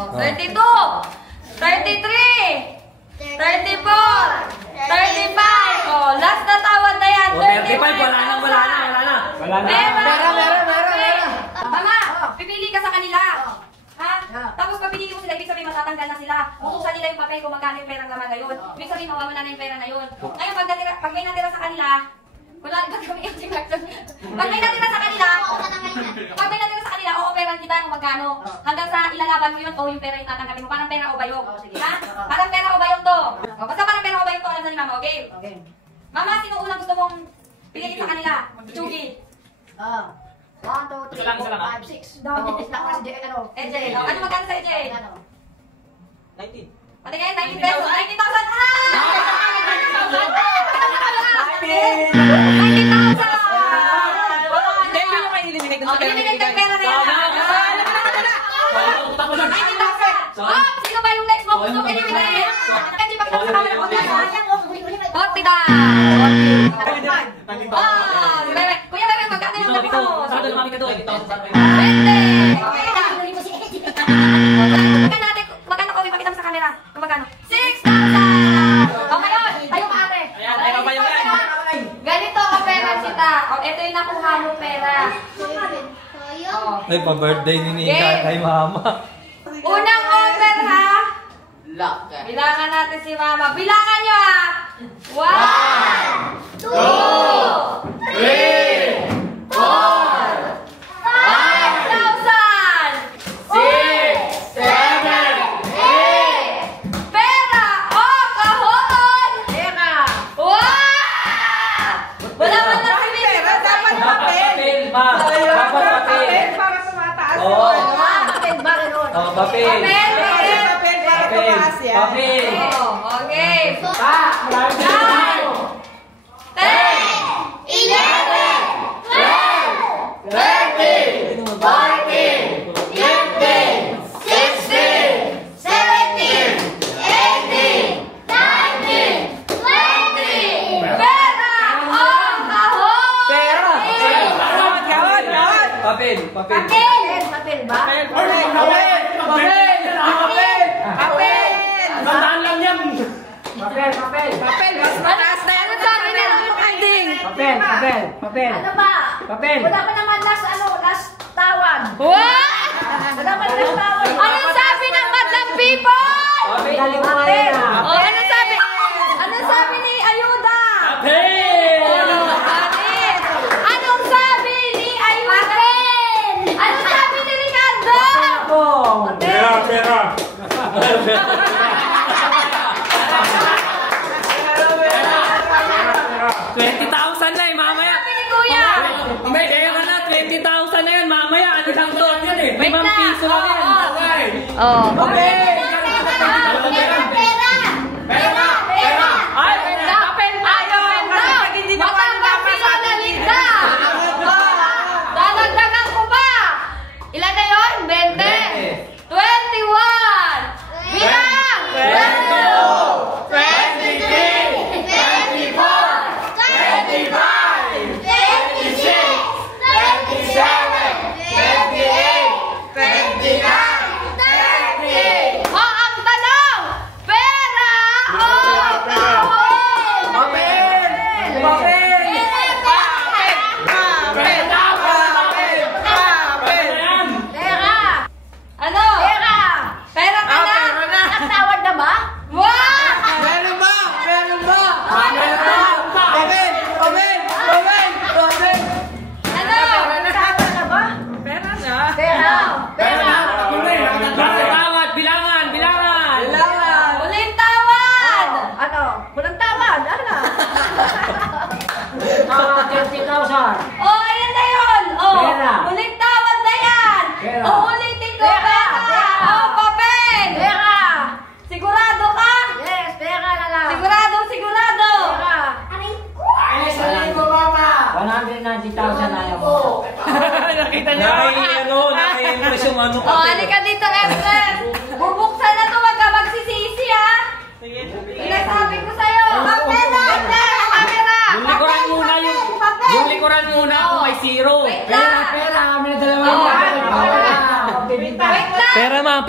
32, 33, 34, 35. Oh, last na tawad na yan. 35, wala na. Mama, pipili ka sa kanila. Ha? Tapos pag pinili mo sila, ibig sabihin matatanggal na sila. Utusan nila yung papel kung magkano yung perang naman ngayon. Ibig sabihin mawawala na yung pera na yun. Ngayon, pag may natira sa kanila, wala, ba't kami yung Jackson? Pag may natira sa kanila, o-operan kita kung magkano. Hanggang sa ilalaban mo yun, o yung pera yung tatanggalin mo. Parang pera o bayong. Ha? Parang pera o bayong to. Basta parang pera o bayong to, alam na ni Mama, okay? Mama, sino unang gusto mong piliin sa kanila? Chugi. 1, 2, 3, 4, 5, 6. EJ, ano magkano sa EJ? 19. Pati kayo, 19 pesos. 19,000! Hindi, yun yung may eliminate na Eliminate yung pera na yan. 19,000! Oh, sino ba yung next mo? Gusto eliminate? Kasi pag sa camera ko na Tita! Kuya Bebe, magkano yung next mo? Saan na kami ka doon? 20! Magkano ko ipakita mo sa camera? Kung magkano? 6,000! O ngayon, tayo ka ate. Ganito ka pera sita. O, ito yung nakuha mong pera. Ay, pa-birthday ni Nika kay Mama. Unang offer ha. Bilangan natin si Mama. Bilangan nyo ha. 1, 2, 3, 4, 5,000! 6, 7, 8! Pera o kahon! Pera! Wow! Wala man lang si Missy. Dapat papel, ma. Dapat papel. Para tumataas. Papel ba ganun? Papel. Papel! Papel. Okay. 9, 10, 11, 12, 13, 14, 15, 16, 17, 18, 19, 20. Pera o kahon! Pera. Papel. Papel ba? Tandaan lang yan. Papel, mas mataas na yan. Ano sabi nila yung ending? Papel. Ano ba? Papel. Wala pa naman last tawag. What? Wala pa last tawag. Anong sabi ng madlang people? Papel. Oh, anong sabi? Anong sabi ni Ayuda? Papel. Anong sabi ni Ayuda? Anong sabi ni Ricardo? Pera. 20,000 na eh, mamaya. Sabi ni Kuya. May kaya ka na, 20,000 na yan, mamaya. Ano lang doon yan eh? 5 piso lang yan. Oh. Papel. Ay, Papel ayaw. Matanggal sila na Linda. Dadagdagan ko ba? Ilan na yun? 20? 21. Bilang! 22, 23, 24, 25, 26, 27, 28, 29, 30,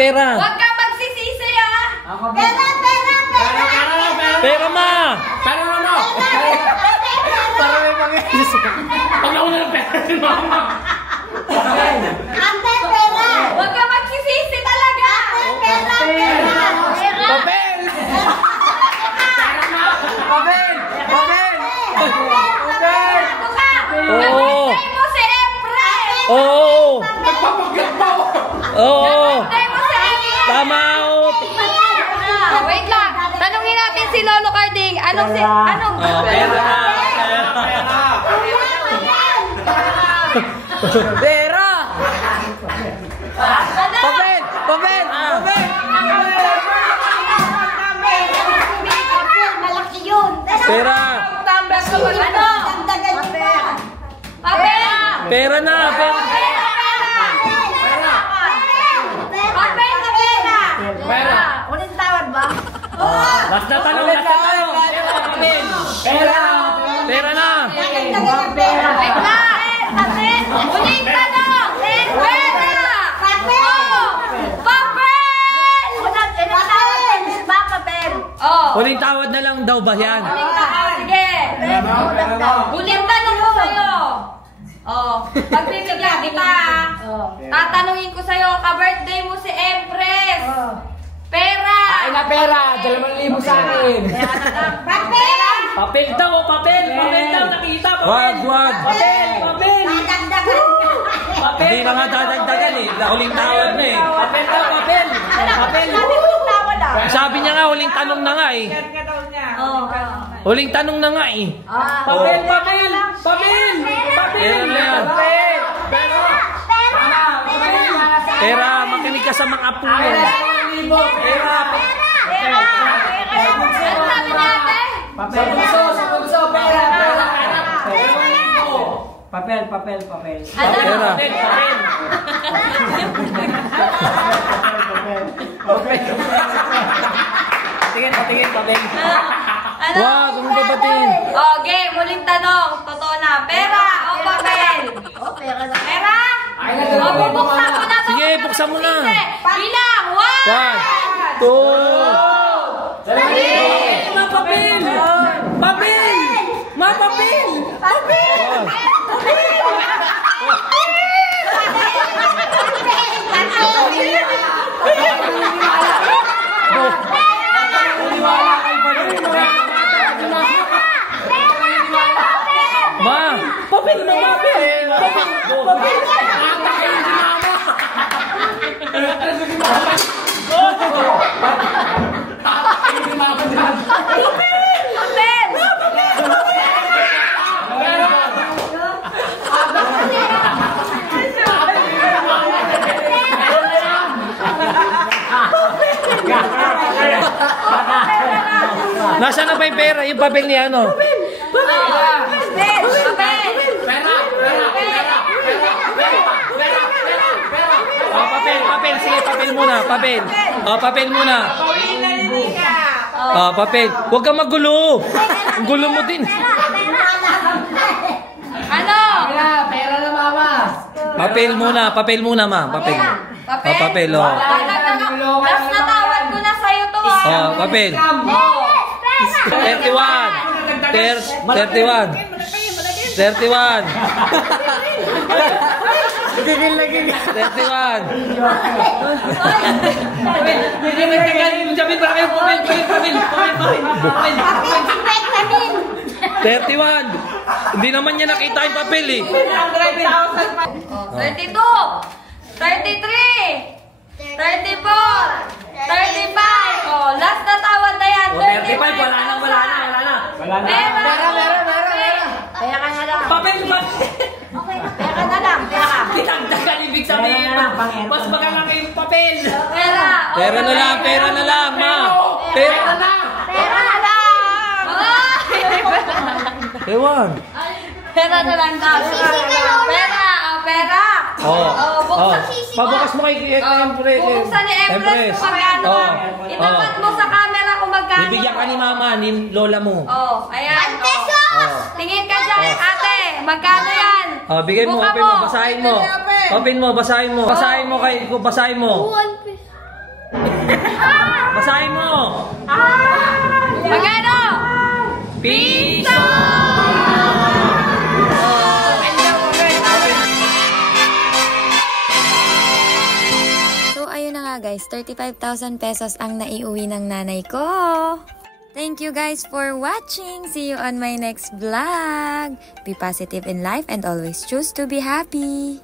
pera. Huwag ka magsisisi, ah! Pera! Pera, ma! Pero ano? Para may mangyayari. Pag nauna ng pera si mama. Ate, pera! Huwag ka magsisisi talaga! Pera! Papel! Papel! Papel! Papel! Ano ka? Oo. Birthday mo si Empress! Oo! Nagpapagyan pa ako. Oo! Birthday mo si Empress! Tama, oh! Wait lang. Tanungin natin si Lolo Carding. Anong Oh, pera na! Pera! Papel! Papel! Papel! Malaki yun! Pera! Ano? Dagdagan mo pa! Papel! Pera na! Pera! Papel na pera! Pera. Ulit tawad ba? Last na tanong, last na tanong. Pera. Pera na! Dagdagan ng pera! Wait lang! Papel! Uling tanong! Pera! Oh! Papel! Ulit tawad! Papel! Oh! Huling tawad na lang daw ba yan? Uling tanong. Sige! Uling tanong ko sa'yo. Oh, pagbibigyan kita. Tatanungin ko sa'yo, ka-birthday mo si Empress. Pera! Ay na pera. 2,000 sa akin. Papel! Papel daw, papel. Papel daw, nakita. Wag, wag! Papel, papel. Dagdagan! Papel. Hindi na nga dadagdagan eh. Huling tawad na eh. Papel daw, papel. Papel. Ulit tawad ah! Sabi niya nga, huling tanong na nga eh. Huling tanong na nga eh. Papel, papel. Papel. Papel. Pera na yan. Papel. Pera. Pera, makinig ka sa mga apo mo. Pera. Ano sabi ni ate? Sa bunso, pera. Papel. Ano? Pera. Papel, papel. Patingin, papel. Ano? Wag, ang babatiin. Oh, game. Muling tanong. Totoo na. Pera o papel? Pera na! Pera? Ay, na O, bubuksan ko na to. Sige, buksan mo na. Bilang. 1, 2, Papel. Papel. Papel. Ma! Papel mo, papel. Papel. Atakayin si mama. Atakayin si mama dyan. Papel! Nasaan na ba yung pera? Yung papel ni ano? Papel! Oh, papel. Sige, papel muna. Papel. Oh, papel muna. Oh, papel. Huwag kang magulo. Ang gulo mo din. Ano? Pera na mama. Papel muna, ma. Papel. Oh, papel, oh. Last na tawad ko na sa'yo to, ah. Oh, papel. 31. 31. 31. 31. Sabi para kayo, papel. 31. Hindi naman niya nakita yung papel eh. 32, 33, 34, 35. Oh, last na tawad na yan. 35, wala na. Pera ka na lang! Papel ba? Pera na lang! Pera! Dinagdagan ibig sabihin. Mas magalaki yung papel. Pera. Oh, Pera na lang, ma. Pera na lang. Pera na lang! Ewan. Pera na lang daw. Pera. Pera. Oh. Buksan. Pabukas mo kay Empress. Bubuksan ni Empress kung magkano. Oh. Itapat mo sa camera kung magkano. Bibigyan ka ni mama, ni lola mo. Oh, ayan. Oh. Tingin ka dyan, ate. Magkano yan? Oh, bigay mo, Buka open mo, basahin mo. Open mo, basahin mo. Basahin mo. 1 piece. Basahin mo. Magkano? Piso! So, ayun na nga guys, 35,000 pesos ang naiuwi ng nanay ko. Thank you guys for watching. See you on my next vlog. Be positive in life and always choose to be happy.